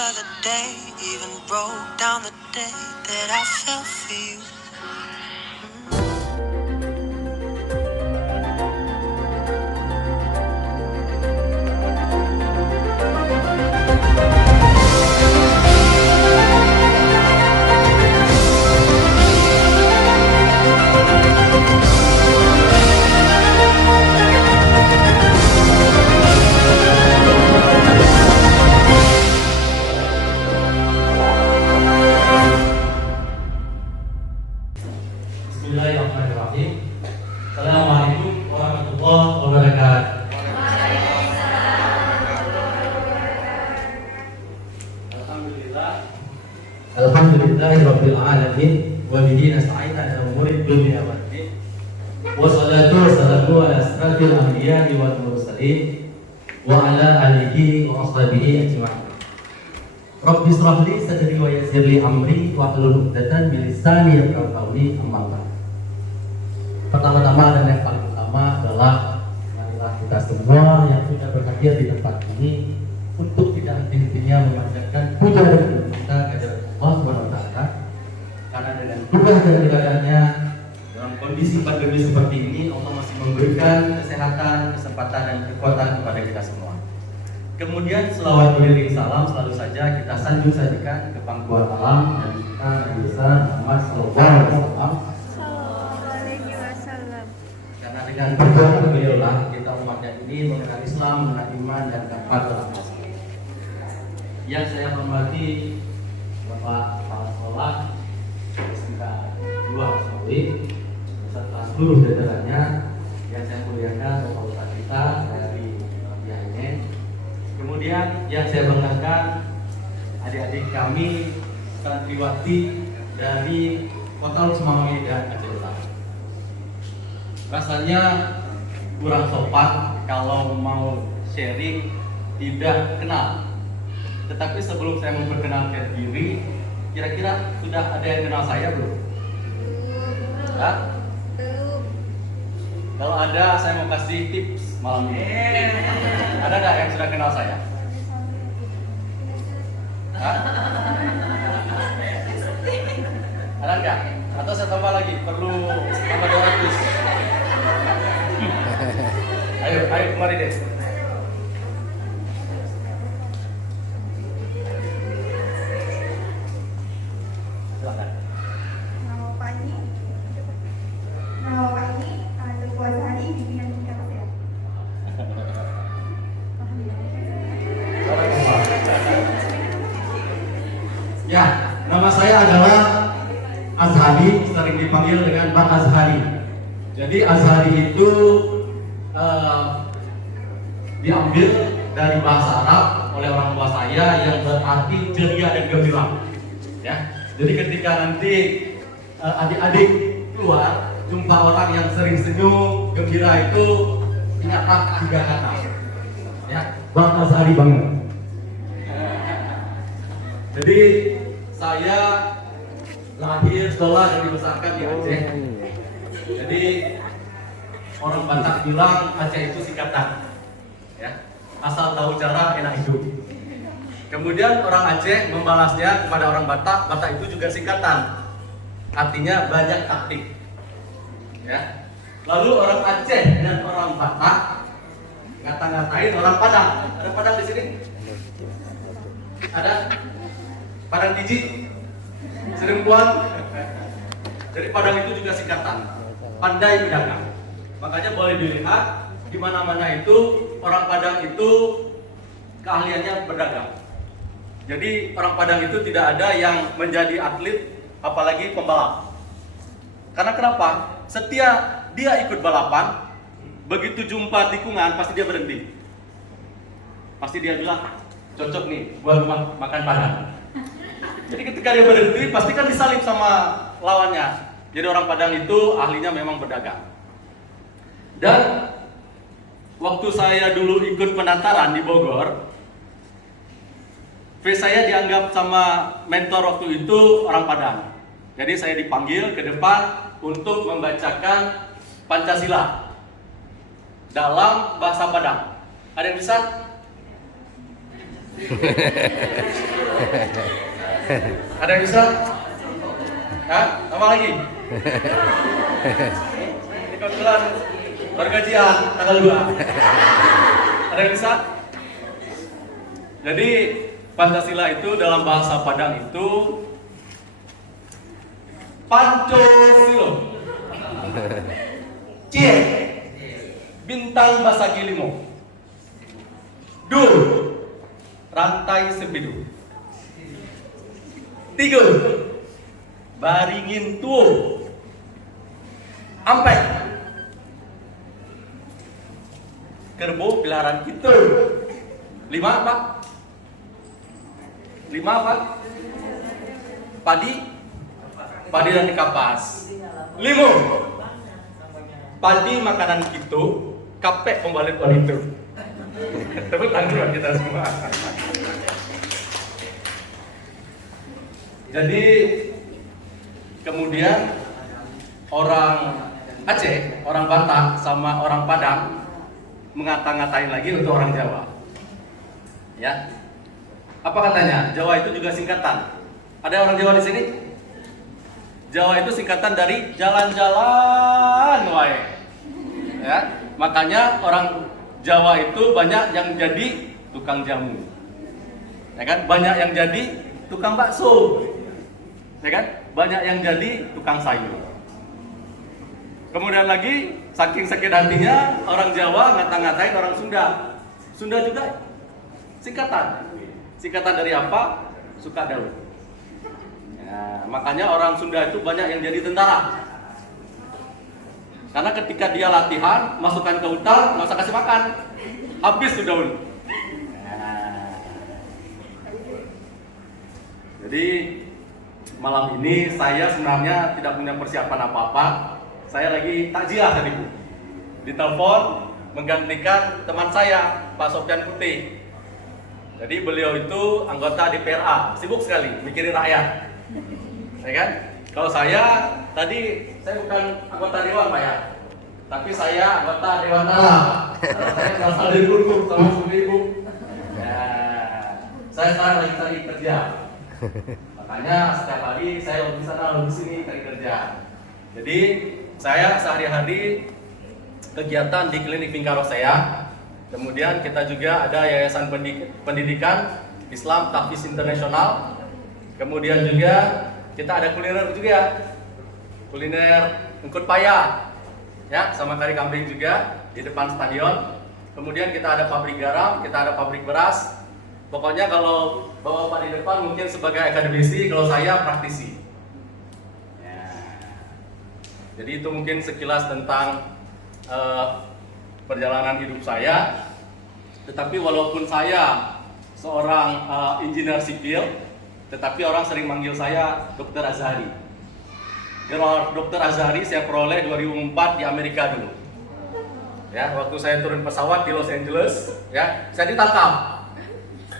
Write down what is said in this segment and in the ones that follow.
other day, even wrote down the day that I fell for you. Bismillahirrahmanirrahim. Assalamualaikum warahmatullahi wabarakatuh. Alhamdulillahirabbil alamin wa bihi nasta'in ala umuri dunya waddin. Wassalatu wassalamu ala asrafil anbiya'i wal mursalin wa ala alihi wa ashabihi ajma'in. Rabbi shrah li sadri wa yassir li amri wa hlul 'uqdatam min lisani yafqahu qawli. Amma ba'd. Pertama-tama dan yang paling utama adalah marilah kita semua yang sudah berhadir di tempat ini untuk tidak henti-hentinya memanjatkan puja dan syukur kita kehadirat Allah Subhanahu wa taala. Karena dengan tugas dan ibadahnya dalam kondisi pandemi seperti ini, Allah masih memberikan kesehatan, kesempatan dan kekuatan kepada kita semua. Kemudian selawat beriring salam selalu saja kita sanjung sajikan ke pangkuan alam dan kita Nabi besar Muhammad sallallahu alaihi wasallam. Karena dengan perjuangan beliaulah kita umatnya ini mengenal Islam, mengenal iman dan dapat dalam Islam. Yang saya hormati Bapak Kepala Sekolah SMK 2 Sawi beserta seluruh jajarannya, yang saya muliakan Bapak Ustadz kita dari Biaine. Kemudian yang saya banggakan adik-adik kami santriwati dari Kota Semanggi dan Aceh Utara. Rasanya kurang sopan kalau mau sharing tidak kenal. Tetapi sebelum saya memperkenalkan diri, kira-kira sudah ada yang kenal saya belum? Hah? Kalau ada, saya mau kasih tips malam ini. Ada nggak yang sudah kenal saya? Hah? Ada nggak? Atau saya tambah lagi? Perlu tambah 200? Ayo kemari deh. Silakan. Nama Pak ini Ketua Sehari Pimpinan Tingkat Kesehatan. Ya, nama saya adalah Azhari, sering dipanggil dengan Bang Azhari. Jadi Azhari itu diambil dari bahasa Arab oleh orang tua saya yang berarti ceria dan gembira. Ya, jadi ketika nanti adik-adik keluar jumpa orang yang sering senyum, gembira itu ingatlah 3 kata. Ya, Bang Azhari banget. Jadi saya lahir, sekolah dan dibesarkan di Aceh. Jadi orang Batak bilang Aceh itu singkatan, ya, asal tahu cara enak hidup. Kemudian orang Aceh membalasnya kepada orang Batak, Batak itu juga singkatan, artinya banyak taktik. Ya. Lalu orang Aceh dan orang Batak ngata-ngatain orang Padang. Ada Padang di sini? Ada? Padang biji? Serempuan? Jadi Padang itu juga singkatan, pandai berdagang. Makanya boleh dilihat di mana-mana itu orang Padang itu keahliannya berdagang. Jadi orang Padang itu tidak ada yang menjadi atlet, apalagi pembalap. Karena kenapa? Setiap dia ikut balapan, begitu jumpa tikungan pasti dia berhenti. Pasti dia bilang, cocok nih buat makan Padang. Jadi ketika dia berhenti, pasti kan disalip sama lawannya. Jadi orang Padang itu ahlinya memang berdagang. Dan waktu saya dulu ikut penantaran di Bogor, saya dianggap sama mentor waktu itu orang Padang. Jadi saya dipanggil ke depan untuk membacakan Pancasila dalam bahasa Padang. Ada yang bisa? Ada yang bisa? Hah? Apa lagi? Ini kebetulan baru gajian tanggal 2. Ada yang bisa? Jadi Pancasila itu dalam bahasa Padang itu Pancosilo. Cie. Bintang Basagi Limo. Dur. Rantai Sepidu. 3. Baringin Tuo. Ampek. Kerbo Pilaran Itu. 5 apa? 5 apa? Padi. Padi dan kapas. 5. Padi makanan kita, kapek pembalut wanita. Tepuk tangan buat kita semua. Jadi kemudian orang Aceh, orang Batak sama orang Padang mengata-ngatain lagi untuk orang Jawa. Ya. Apa katanya? Jawa itu juga singkatan. Ada orang Jawa di sini? Jawa itu singkatan dari jalan-jalan wae. Ya. Makanya orang Jawa itu banyak yang jadi tukang jamu. Ya kan? Banyak yang jadi tukang bakso. Ya kan? Banyak yang jadi tukang sayur. Kemudian lagi, saking sakit hatinya, orang Jawa ngata-ngatain orang Sunda. Sunda juga singkatan. Singkatan dari apa? Sukadaul. Ya, makanya orang Sunda itu banyak yang jadi tentara. Karena ketika dia latihan, masukkan ke hutan, nggak usah kasih makan. Habis tuh daun. Ya. Jadi malam ini saya sebenarnya tidak punya persiapan apa-apa. Saya lagi takziah tadi Bu. Ditelepon menggantikan teman saya, Pak Sofyan Putih. Jadi beliau itu anggota DPRA, sibuk sekali mikirin rakyat. Ya kan? Kalau saya tadi saya bukan anggota dewan Pak ya. Tapi saya anggota dewan alam. Karena saya berasal dari Bungkuk sama seperti Ibu. Ya, saya sekarang lagi cari kerja. Makanya setiap hari saya lagi sana lagi sini cari kerja. Jadi saya sehari-hari kegiatan di klinik Bingkaro saya. Kemudian kita juga ada Yayasan Pendidikan Islam Tahfiz Internasional. Kemudian juga kita ada kuliner juga. Kuliner Engkut Paya. Ya, sama kari kambing juga di depan stadion. Kemudian kita ada pabrik garam, kita ada pabrik beras. Pokoknya kalau Bapak di depan mungkin sebagai akademisi, kalau saya praktisi. Ya. Jadi itu mungkin sekilas tentang perjalanan hidup saya. Tetapi walaupun saya seorang insinyur sipil, tetapi orang sering manggil saya Dr. Azhari. Gelar Dr. Azhari saya peroleh 2004 di Amerika dulu. Ya, waktu saya turun pesawat di Los Angeles, ya, saya ditangkap.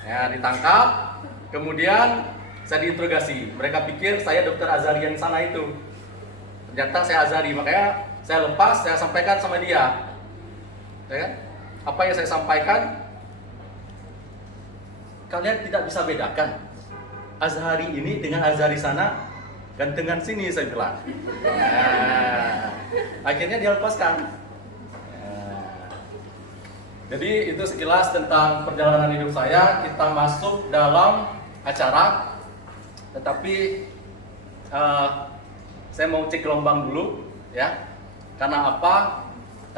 Ya, ditangkap. Kemudian saya diinterogasi. Mereka pikir saya Dr. Azhari yang sana itu. Ternyata saya Azhari, makanya saya lepas, saya sampaikan sama dia. Ya kan? Apa yang saya sampaikan, kalian tidak bisa bedakan Azhari ini dengan Azhari sana dan dengan sini, saya bilang. Nah, akhirnya dia lepaskan. Nah, jadi itu sekilas tentang perjalanan hidup saya. Kita masuk dalam acara, tetapi saya mau cek gelombang dulu, ya. Karena apa?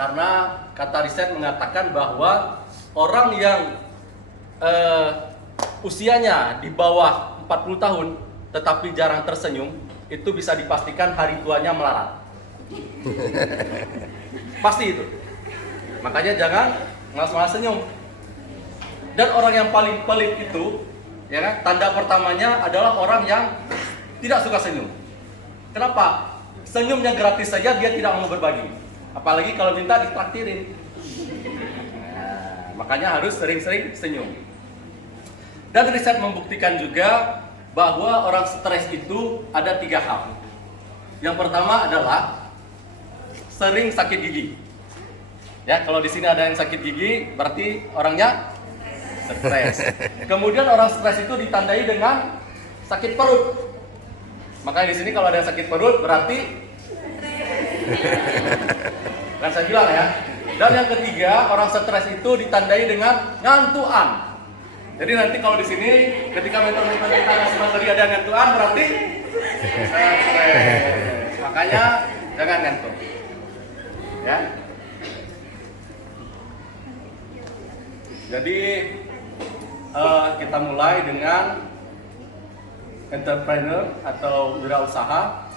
Karena kata riset mengatakan bahwa orang yang usianya di bawah 40 tahun tetapi jarang tersenyum, itu bisa dipastikan hari tuanya melarat. Pasti itu. Makanya jangan malas-malas senyum. Dan orang yang paling pelit itu, ya kan, tanda pertamanya adalah orang yang tidak suka senyum. Kenapa? Senyumnya gratis saja dia tidak mau berbagi. Apalagi kalau minta ditraktirin. Nah, makanya harus sering-sering senyum. Dan riset membuktikan juga bahwa orang stres itu ada 3 hal. Yang pertama adalah sering sakit gigi. Ya, kalau di sini ada yang sakit gigi, berarti orangnya stres. Kemudian orang stres itu ditandai dengan sakit perut. Makanya di sini kalau ada sakit perut berarti kan saya bilang ya. Dan yang ketiga, orang stres itu ditandai dengan ngantuan. Jadi nanti kalau di sini ketika mentor-mentor kita ngasih materi ada ngantuan berarti stres. Makanya jangan ngantuk. Ya. Jadi kita mulai dengan entrepreneur atau wirausaha.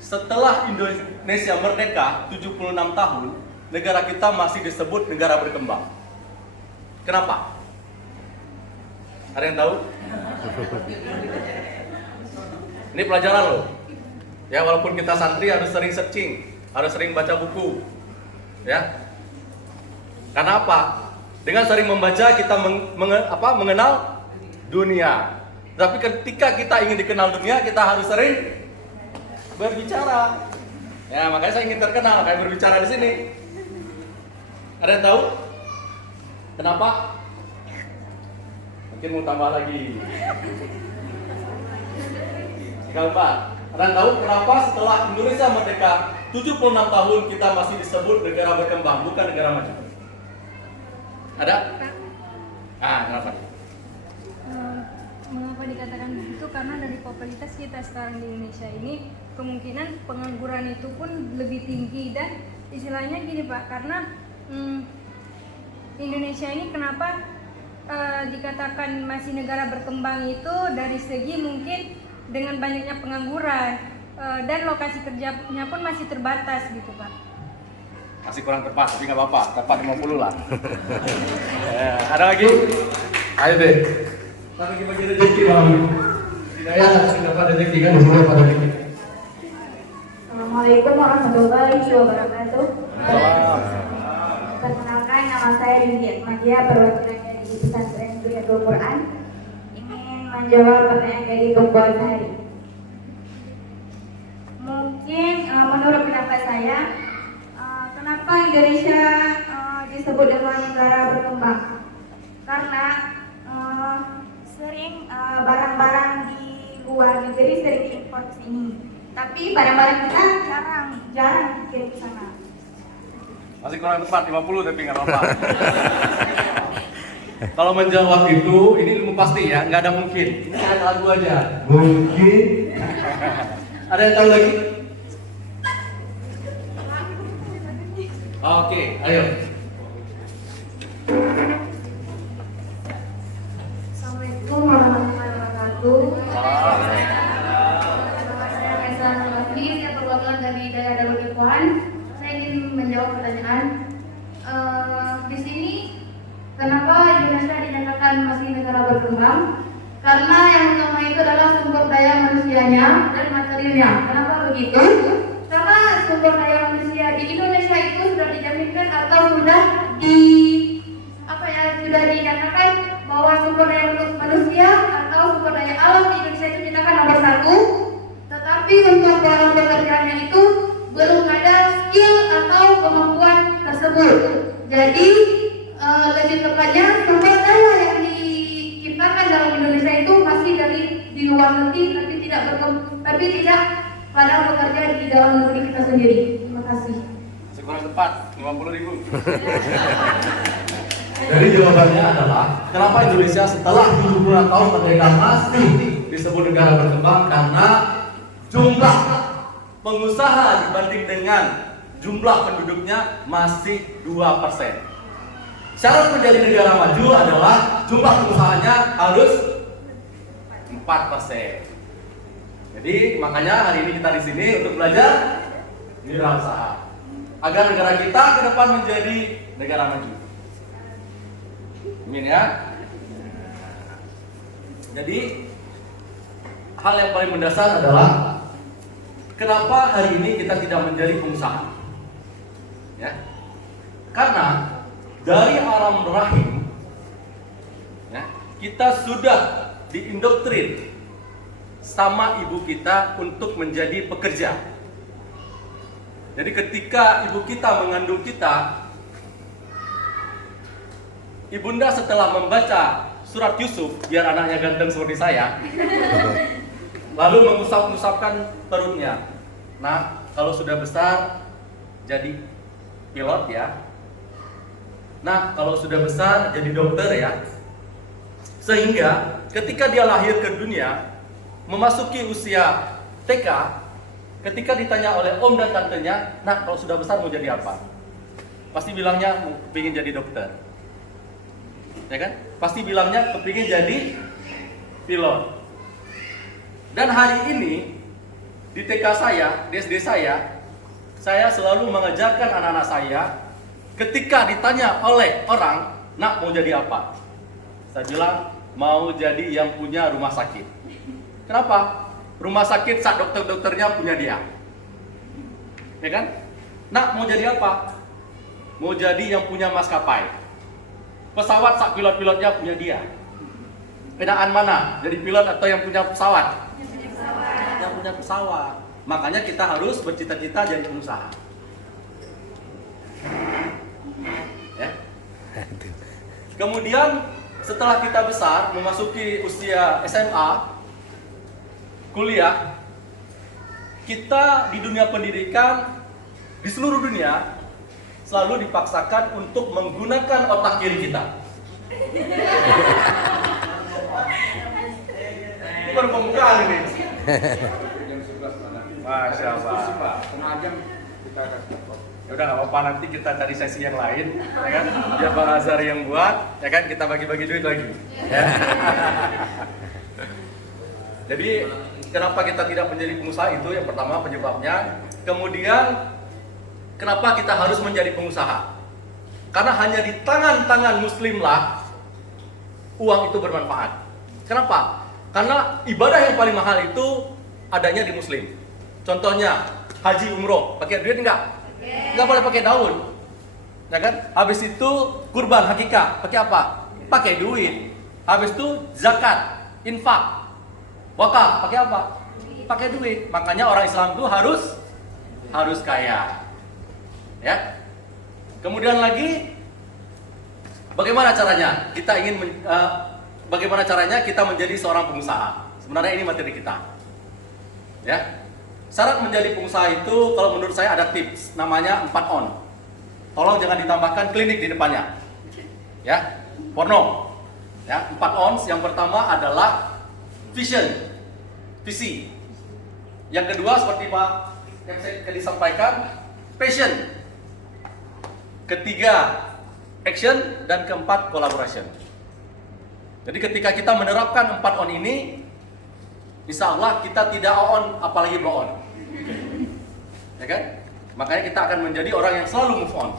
Setelah Indonesia merdeka 76 tahun, negara kita masih disebut negara berkembang. Kenapa? Ada yang tahu? Ini pelajaran loh. Ya, walaupun kita santri harus sering searching, harus sering baca buku. Ya. Karena apa? Dengan sering membaca kita mengenal dunia. Tapi ketika kita ingin dikenal dunia, kita harus sering berbicara. Ya, makanya saya ingin terkenal kayak berbicara di sini. Ada yang tahu? Kenapa? Mungkin mau tambah lagi. Keempat. Ada yang tahu kenapa setelah Indonesia merdeka 76 tahun kita masih disebut negara berkembang, bukan negara maju? Ada? Kenapa? Mengapa dikatakan begitu? Karena dari popularitas kita sekarang di Indonesia ini kemungkinan pengangguran itu pun lebih tinggi. Dan istilahnya gini Pak, karena Indonesia ini kenapa dikatakan masih negara berkembang itu dari segi mungkin dengan banyaknya pengangguran dan lokasi kerjanya pun masih terbatas gitu Pak. Masih kurang tepat, tapi nggak apa-apa, tepat 50 lah. Ada lagi? Ayo deh. Kita bagi-bagi rezeki Bang. Hidayah harus dapat rezeki kan semua pada rezeki. Assalamualaikum warahmatullahi wabarakatuh. Salam. Perkenalkan, nama saya Dindy Magia, perwakilan dari Pesantren Riyadul Quran. Ingin menjawab pertanyaan dari Gembong Sehari. Mungkin menurut pendapat saya, kenapa Indonesia disebut dengan negara berkembang? Karena sering barang-barang di luar negeri sering diimpor ke sini, tapi barang-barang kita jarang dikirim ke sana. Masih kurang tepat 50 tapi nggak apa-apa. Kalau menjawab itu, ini ilmu pasti ya, nggak ada mungkin. Ini ada lagu aja. Mungkin. Ada yang tahu lagi? Oke, ayo. Assalamualaikum warahmatullahi wabarakatuh. Nama saya Reza Nurwati, saya perwakilan dari daerah Darul Ikhwan. Saya ingin menjawab pertanyaan. Di sini kenapa Indonesia dinyatakan masih negara berkembang? Karena yang utama itu adalah sumber daya manusianya dan materialnya. Kenapa begitu? Karena sumber daya manusia di Indonesia itu sudah dijaminkan atau sudah sudah dinyatakan bahwa sumber daya manusia atau sumber daya alam di Indonesia itu dinyatakan nomor 1. Tetapi untuk dalam pekerjaannya itu belum ada skill atau kemampuan tersebut. Jadi lebih tepatnya sumber daya yang diciptakan dalam Indonesia itu masih dari di luar negeri, tapi tidak pada bekerja di dalam negeri kita sendiri. Terima kasih. Masih kurang tepat 50.000. Jadi jawabannya adalah kenapa Indonesia setelah 76 tahun merdeka masih disebut negara berkembang? Karena Jumlah pengusaha dibanding dengan jumlah penduduknya masih 2%. Syarat menjadi negara maju adalah jumlah pengusahanya harus 4%. Jadi makanya hari ini kita di sini untuk belajar wirausaha agar negara kita ke depan menjadi negara maju. Amin ya. Jadi hal yang paling mendasar adalah kenapa hari ini kita tidak menjadi pengusaha? Ya. Karena dari alam rahim ya, kita sudah diindoktrin sama ibu kita untuk menjadi pekerja. Jadi ketika ibu kita mengandung kita, ibunda setelah membaca surat Yusuf, biar anaknya ganteng seperti saya, lalu mengusap-usapkan perutnya. Nah, kalau sudah besar jadi pilot ya. Nah, kalau sudah besar jadi dokter ya. Sehingga ketika dia lahir ke dunia, memasuki usia TK, ketika ditanya oleh om dan tantenya, "Nah, kalau sudah besar mau jadi apa?" Pasti bilangnya kepingin jadi dokter. Ya kan? Pasti bilangnya kepingin jadi pilot. Dan hari ini di TK saya, di SD saya selalu mengajarkan anak-anak saya, ketika ditanya oleh orang, "Nak, mau jadi apa?" Saya bilang, mau jadi yang punya rumah sakit. Kenapa? Rumah sakit saat dokter-dokternya punya dia. Ya kan? Nak, mau jadi apa? Mau jadi yang punya maskapai. Pesawat saat pilot-pilotnya punya dia. Bedaan mana? Jadi pilot atau yang punya pesawat? Yang punya pesawat. Makanya kita harus bercita-cita jadi pengusaha. Ya. Kemudian setelah kita besar, memasuki usia SMA, kuliah, kita di dunia pendidikan di seluruh dunia selalu dipaksakan untuk menggunakan otak kiri kita. Ini baru pembukaan ini. Masya Allah. Ya udah nggak apa-apa, nanti kita cari sesi yang lain, ya kan? Biar Bang Azhar yang buat, ya kan? Kita bagi-bagi duit lagi. Ya. Jadi kenapa kita tidak menjadi pengusaha itu yang pertama penyebabnya. Kemudian kenapa kita harus menjadi pengusaha? Karena hanya di tangan-tangan muslimlah uang itu bermanfaat. Kenapa? Karena ibadah yang paling mahal itu adanya di muslim. Contohnya haji umroh, pakai duit enggak? Enggak boleh pakai daun. Ya kan? Habis itu kurban hakikah, pakai apa? Pakai duit. Habis itu zakat, infak, wakaf, pakai apa? Pakai duit. Makanya orang Islam itu harus kaya. Ya. Kemudian lagi bagaimana caranya? Bagaimana caranya kita menjadi seorang pengusaha? Sebenarnya ini materi kita. Ya. Syarat menjadi pengusaha itu kalau menurut saya ada tips, namanya 4 on. Tolong jangan ditambahkan klinik di depannya. Ya. Porno. Ya, 4 ons. Yang pertama adalah vision. Visi. Yang kedua seperti Pak yang disampaikan, passion. Ketiga, action, dan keempat, collaboration. Jadi ketika kita menerapkan 4 on ini, insya Allah kita tidak on apalagi blow on. Ya kan? Makanya kita akan menjadi orang yang selalu move on.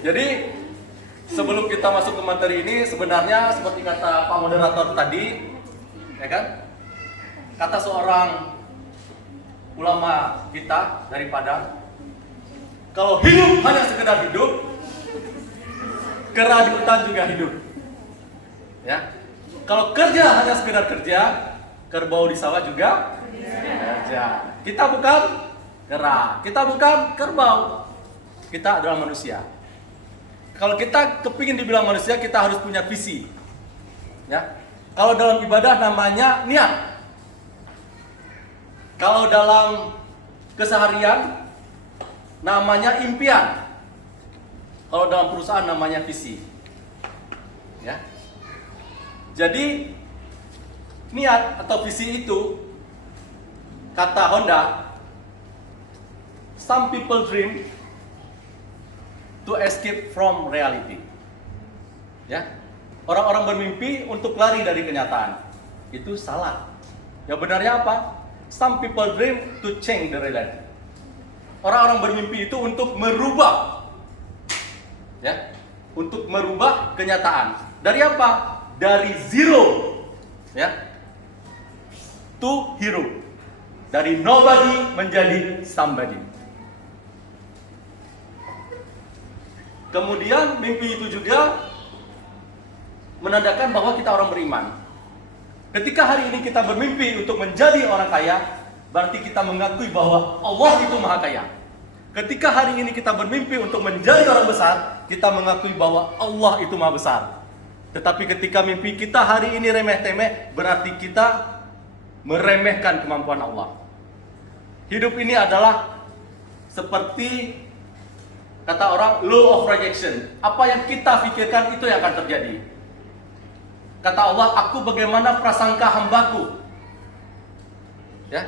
Jadi sebelum kita masuk ke materi ini, sebenarnya seperti kata Pak Moderator tadi, ya kan? Kata seorang ulama kita dari Padang, kalau hidup hanya sekedar hidup, kera di hutan juga hidup. Ya, kalau kerja hanya sekedar kerja, kerbau di sawah juga kerja. Kita bukan kera, kita bukan kerbau, kita adalah manusia. Kalau kita kepingin dibilang manusia, kita harus punya visi. Ya, kalau dalam ibadah namanya niat. Kalau dalam keseharian namanya impian. Kalau dalam perusahaan namanya visi. Ya. Jadi niat atau visi itu, kata Honda, some people dream to escape from reality. Ya, orang-orang bermimpi untuk lari dari kenyataan. Itu salah. Yang benarnya apa? Some people dream to change the reality. Orang-orang bermimpi itu untuk merubah, ya, untuk merubah kenyataan. Dari apa? Dari zero, ya, to hero. Dari nobody menjadi somebody. Kemudian mimpi itu juga menandakan bahwa kita orang beriman. Ketika hari ini kita bermimpi untuk menjadi orang kaya, berarti kita mengakui bahwa Allah itu maha kaya. Ketika hari ini kita bermimpi untuk menjadi orang besar, kita mengakui bahwa Allah itu Maha Besar. Tetapi ketika mimpi kita hari ini remeh-temeh, berarti kita meremehkan kemampuan Allah. Hidup ini adalah seperti kata orang law of rejection. Apa yang kita pikirkan itu yang akan terjadi. Kata Allah, aku bagaimana prasangka hambaku. Ya.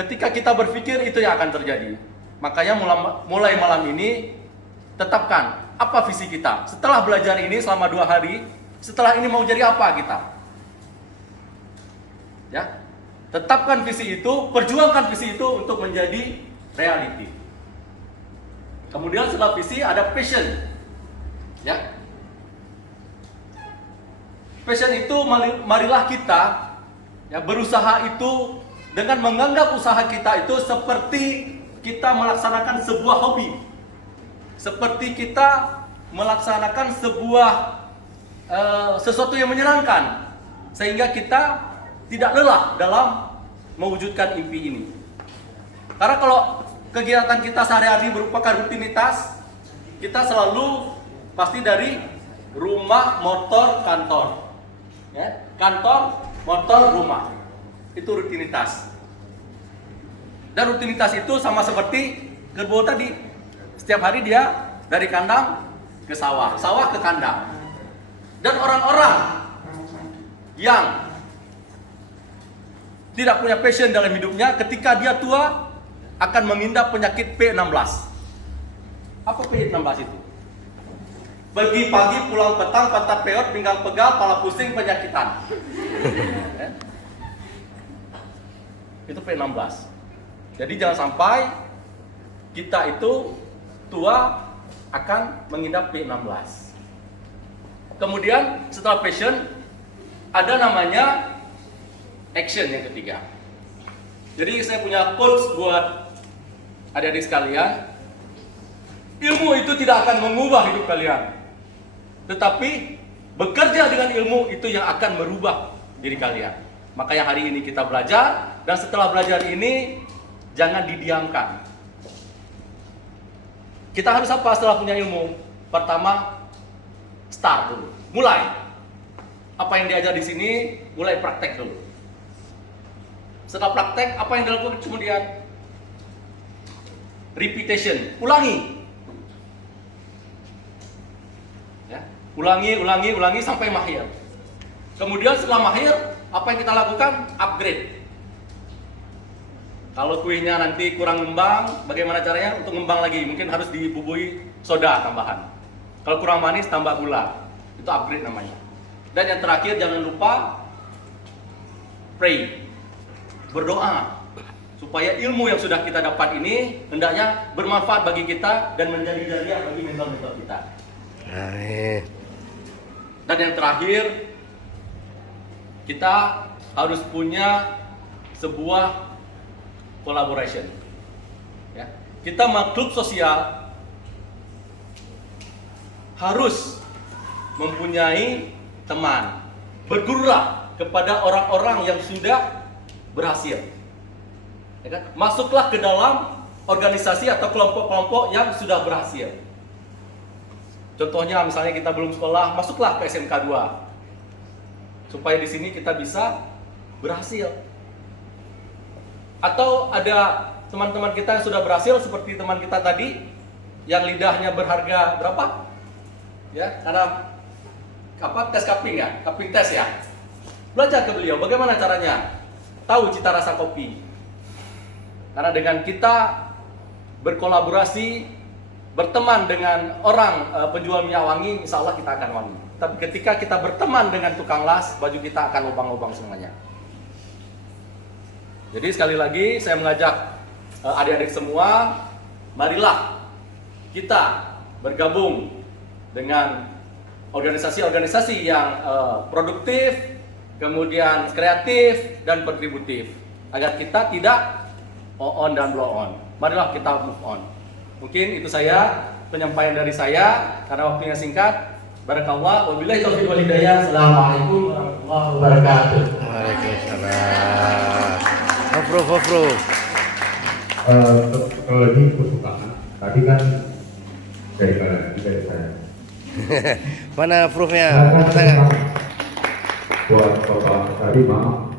Ketika kita berpikir itu yang akan terjadi. Makanya mulai malam ini tetapkan apa visi kita. Setelah belajar ini selama 2 hari, setelah ini mau jadi apa kita? Ya. Tetapkan visi itu, perjuangkan visi itu untuk menjadi reality. Kemudian setelah visi ada passion. Ya. Passion itu marilah kita ya berusaha itu dengan menganggap usaha kita itu seperti kita melaksanakan sebuah hobi. Seperti kita melaksanakan sebuah sesuatu yang menyenangkan, sehingga kita tidak lelah dalam mewujudkan impi ini. Karena kalau kegiatan kita sehari-hari merupakan rutinitas, kita selalu pasti dari rumah, motor, kantor. Ya, kantor, motor, rumah. Itu rutinitas. Dan rutinitas itu sama seperti kerbau tadi. Setiap hari dia dari kandang ke sawah, sawah ke kandang. Dan orang-orang yang tidak punya passion dalam hidupnya, ketika dia tua akan mengidap penyakit P16. Apa P16 itu? Pergi pagi, pulang petang, patah peot, pinggang pegal, pala pusing, penyakitan. Itu P16. Jadi jangan sampai kita itu tua akan mengidap P16. Kemudian setelah passion ada namanya action yang ketiga. Jadi saya punya quotes buat adik-adik sekalian. Ilmu itu tidak akan mengubah hidup kalian, tetapi bekerja dengan ilmu itu yang akan merubah diri kalian. Makanya hari ini kita belajar, dan setelah belajar ini jangan didiamkan. Kita harus apa setelah punya ilmu? Pertama, start dulu, mulai. Apa yang diajar di sini, mulai praktek dulu. Setelah praktek, apa yang dilakukan kemudian? Repetition, ulangi. Ya, ulangi sampai mahir. Kemudian setelah mahir, apa yang kita lakukan? Upgrade. Kalau kuihnya nanti kurang ngembang, bagaimana caranya untuk ngembang lagi? Mungkin harus dibubui soda tambahan. Kalau kurang manis, tambah gula. Itu upgrade namanya. Dan yang terakhir, jangan lupa pray, berdoa, supaya ilmu yang sudah kita dapat ini hendaknya bermanfaat bagi kita dan menjadi daya bagi mental-mental kita. Dan yang terakhir, kita harus punya sebuah collaboration. Ya. Kita makhluk sosial harus mempunyai teman. Bergurulah kepada orang-orang yang sudah berhasil. Ya kan? Masuklah ke dalam organisasi atau kelompok-kelompok yang sudah berhasil. Contohnya misalnya kita belum sekolah, masuklah ke SMK 2. Supaya di sini kita bisa berhasil. Atau ada teman-teman kita yang sudah berhasil seperti teman kita tadi yang lidahnya berharga berapa? Ya, karena tes cupping ya, cupping tes ya. Belajar ke beliau bagaimana caranya tahu cita rasa kopi. Karena dengan kita berkolaborasi, berteman dengan orang penjual minyak wangi, insya Allah kita akan wangi. Tapi ketika kita berteman dengan tukang las, baju kita akan lubang-lubang semuanya. Jadi sekali lagi saya mengajak adik-adik semua, marilah kita bergabung dengan organisasi-organisasi yang produktif, kemudian kreatif dan kontributif, agar kita tidak on dan blow on. Marilah kita move on. Mungkin itu saya penyampaian dari saya karena waktunya singkat. Barakallah, wabillahi taufiq wal hidayah. Assalamualaikum warahmatullahi wabarakatuh. Waalaikumsalam. Fafru. Kalau ini kesukaan, tadi kan dari kalian, dari saya. Mana proofnya? Saya kan Katakan. buat bapak tadi maaf